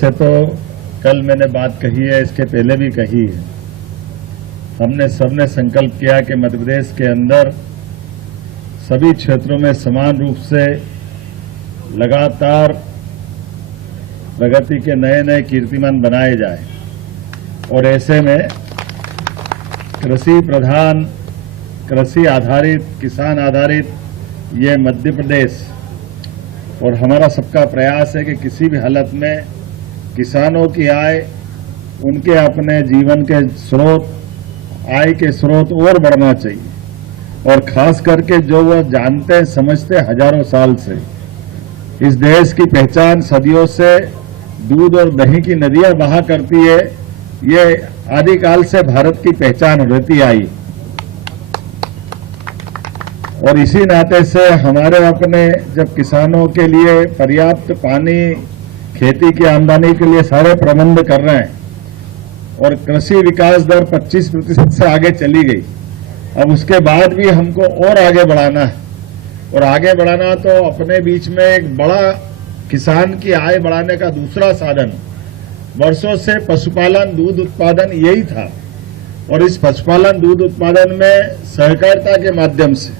से तो कल मैंने बात कही है, इसके पहले भी कही है। हमने सबने संकल्प किया कि मध्य प्रदेश के अंदर सभी क्षेत्रों में समान रूप से लगातार प्रगति के नए नए कीर्तिमान बनाए जाए और ऐसे में कृषि प्रधान, कृषि आधारित, किसान आधारित ये मध्य प्रदेश और हमारा सबका प्रयास है कि किसी भी हालत में किसानों की आय, उनके अपने जीवन के स्रोत, आय के स्रोत और बढ़ना चाहिए। और खास करके जो वो जानते हैं, समझते हैं हजारों साल से, इस देश की पहचान सदियों से दूध और दही की नदियां बहा करती है, ये आदिकाल से भारत की पहचान रहती आई। और इसी नाते से हमारे अपने जब किसानों के लिए पर्याप्त पानी, खेती की आमदनी के लिए सारे प्रबंध कर रहे हैं और कृषि विकास दर 25% से आगे चली गई, अब उसके बाद भी हमको और आगे बढ़ाना है। और आगे बढ़ाना तो अपने बीच में एक बड़ा किसान की आय बढ़ाने का दूसरा साधन वर्षों से पशुपालन, दूध उत्पादन यही था। और इस पशुपालन, दूध उत्पादन में सहकारिता के माध्यम से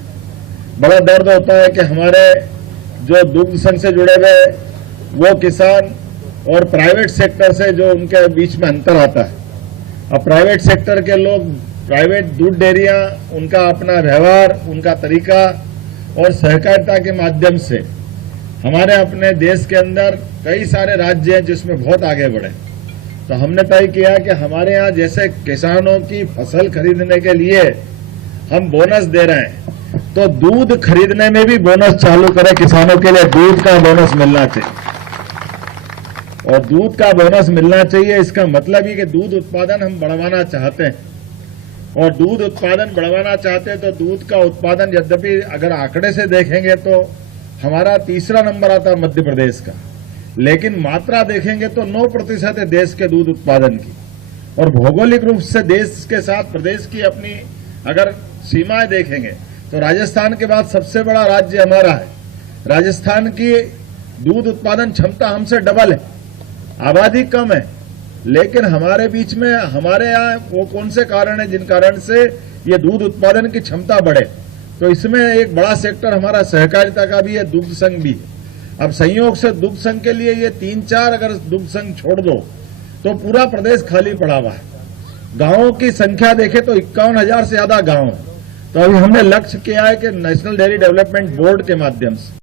बड़ा दर्द होता है कि हमारे जो दुग्ध संघ से जुड़े हुए वो किसान और प्राइवेट सेक्टर से जो उनके बीच में अंतर आता है। अब प्राइवेट सेक्टर के लोग, प्राइवेट दूध डेयरियां, उनका अपना व्यवहार, उनका तरीका और सहकारिता के माध्यम से हमारे अपने देश के अंदर कई सारे राज्य हैं जिसमें बहुत आगे बढ़े। तो हमने तय किया कि हमारे यहाँ जैसे किसानों की फसल खरीदने के लिए हम बोनस दे रहे हैं, तो दूध खरीदने में भी बोनस चालू करें। किसानों के लिए दूध का बोनस मिलना चाहिए और दूध का बोनस मिलना चाहिए। इसका मतलब ही कि दूध उत्पादन हम बढ़वाना चाहते हैं और दूध उत्पादन बढ़वाना चाहते हैं तो दूध का उत्पादन, यद्यपि अगर आंकड़े से देखेंगे तो हमारा तीसरा नंबर आता है मध्य प्रदेश का, लेकिन मात्रा देखेंगे तो 9% है देश के दूध उत्पादन की। और भौगोलिक रूप से देश के साथ प्रदेश की अपनी अगर सीमाएं देखेंगे तो राजस्थान के बाद सबसे बड़ा राज्य हमारा है। राजस्थान की दूध उत्पादन क्षमता हमसे डबल है, आबादी कम है, लेकिन हमारे बीच में हमारे यहाँ वो कौन से कारण है जिन कारण से ये दूध उत्पादन की क्षमता बढ़े। तो इसमें एक बड़ा सेक्टर हमारा सहकारिता का भी है, दुग्ध संघ भी है। अब संयोग से दुग्ध संघ के लिए ये 3-4 अगर दुग्ध संघ छोड़ दो तो पूरा प्रदेश खाली पड़ा हुआ है। गांवों की संख्या देखें तो 51,000 से ज्यादा गांव है। तो अभी हमने लक्ष्य किया है कि नेशनल डेयरी डेवलपमेंट बोर्ड के माध्यम से